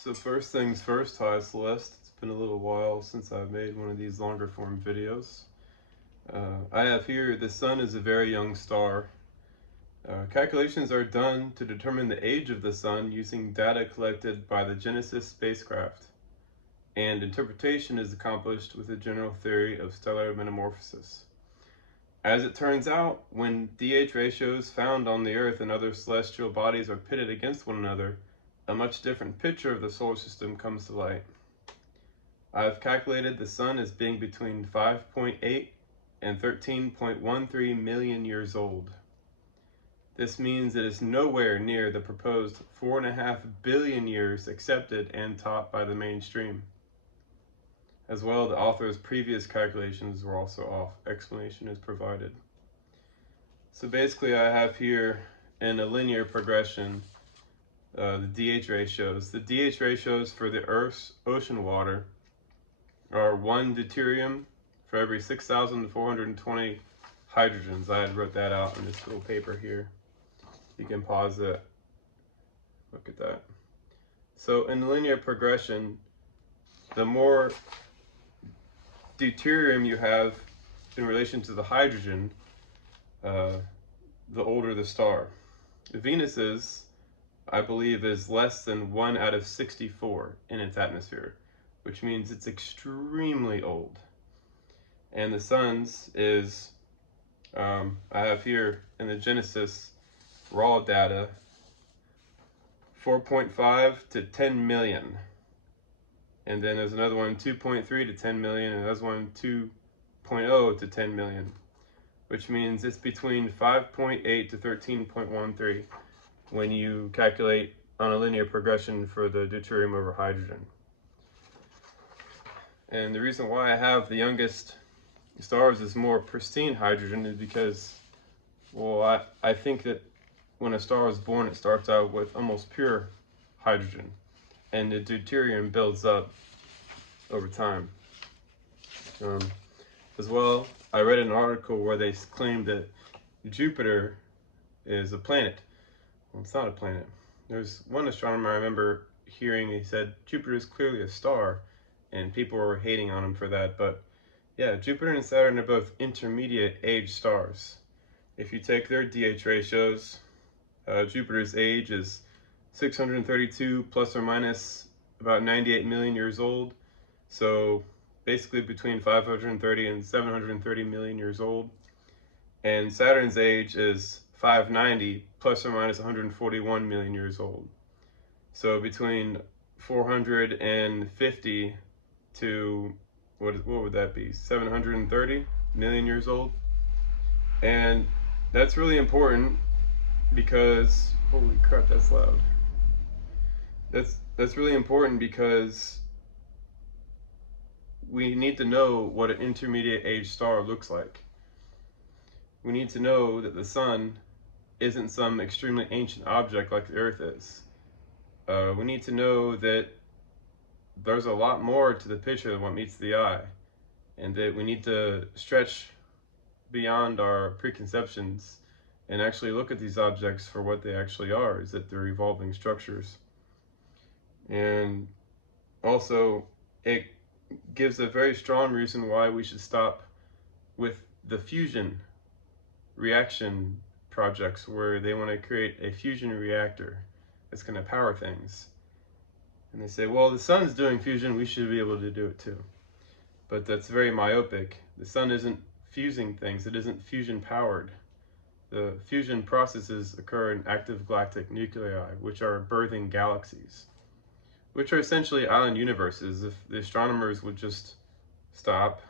So first things first, hi Celeste. It's been a little while since I've made one of these longer form videos. I have here, the sun is a very young star. Calculations are done to determine the age of the sun using data collected by the Genesis spacecraft, and interpretation is accomplished with a general theory of stellar metamorphosis. As it turns out, when DH ratios found on the Earth and other celestial bodies are pitted against one another, a much different picture of the solar system comes to light. I've calculated the sun as being between 5.8 and 13.13 million years old. This means it is nowhere near the proposed 4.5 billion years accepted and taught by the mainstream. As well, the author's previous calculations were also off. Explanation is provided. So basically I have here in a linear progression the DH ratios. The DH ratios for the Earth's ocean water are 1 deuterium for every 6,420 hydrogens. I had wrote that out in this little paper here. You can pause it. Look at that. So in linear progression, the more deuterium you have in relation to the hydrogen, the older the star. Venus's, I believe, is less than 1 out of 64 in its atmosphere, which means it's extremely old. And the sun's is, I have here in the Genesis raw data, 4.5 to 10 million. And then there's another one, 2.3 to 10 million, and there's one 2.0 to 10 million, which means it's between 5.8 to 13.13 when you calculate on a linear progression for the deuterium over hydrogen. And the reason why I have the youngest stars is more pristine hydrogen is because, well, I think that when a star is born, it starts out with almost pure hydrogen, and the deuterium builds up over time. As well, I read an article where they claimed that Jupiter is a planet. Well, it's not a planet. There's one astronomer I remember hearing, he said Jupiter is clearly a star, and people were hating on him for that. But yeah, Jupiter and Saturn are both intermediate age stars. If you take their DH ratios, Jupiter's age is 632 plus or minus about 98 million years old. So basically between 530 and 730 million years old. And Saturn's age is 590 plus or minus 141 million years old. So between 450 to, what would that be, 730 million years old. And that's really important because, holy crap, that's loud. That's really important because we need to know what an intermediate age star looks like. We need to know that the sun isn't some extremely ancient object like the Earth is. We need to know that there's a lot more to the picture than what meets the eye, and that we need to stretch beyond our preconceptions and actually look at these objects for what they actually are, is that they're evolving structures. And also, it gives a very strong reason why we should stop with the fusion reaction projects where they want to create a fusion reactor that's going to power things. And they say, well, the sun's doing fusion, we should be able to do it too. But that's very myopic. The sun isn't fusing things, it isn't fusion powered. The fusion processes occur in active galactic nuclei, which are birthing galaxies, which are essentially island universes. If the astronomers would just stop,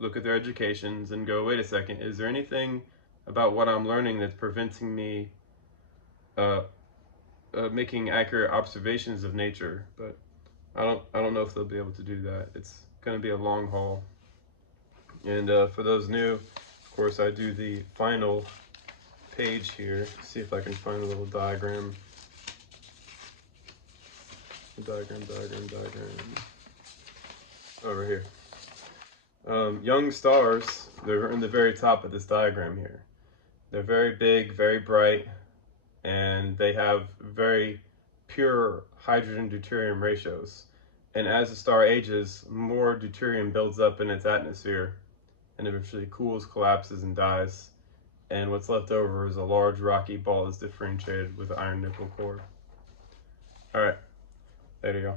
look at their educations, and go, wait a second, is there anything about what I'm learning that's preventing me making accurate observations of nature? But I don't know if they'll be able to do that. It's going to be a long haul. And for those new, of course, I do the final page here. See if I can find a little diagram. Diagram. Over here. Young stars, they're in the very top of this diagram here. They're very big, very bright, and they have very pure hydrogen deuterium ratios. And as the star ages, more deuterium builds up in its atmosphere and eventually cools, collapses, and dies. And what's left over is a large rocky ball that's differentiated with an iron nickel core. All right, there you go.